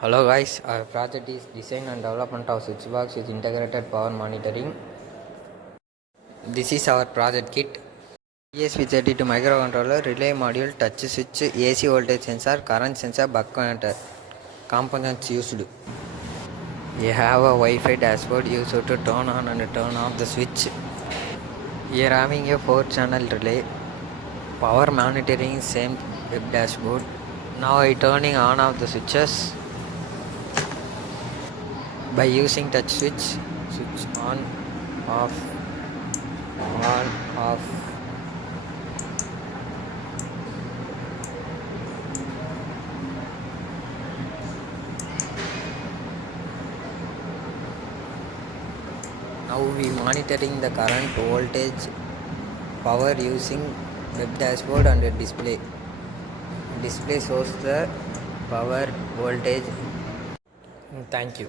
Hello guys, our project is design and development of switch box with integrated power monitoring. This is our project kit. ESP32 microcontroller, relay module, touch switch, AC voltage sensor, current sensor, buck connector. Components used. You have a Wi-Fi dashboard used to turn on and turn off the switch. Here having a 4-channel relay. Power monitoring same web dashboard. Now I turning on of the switches by using touch switch on, off, on, off. Now we monitoring the current, voltage, power using web dashboard and a display. Display shows the power, voltage. Thank you.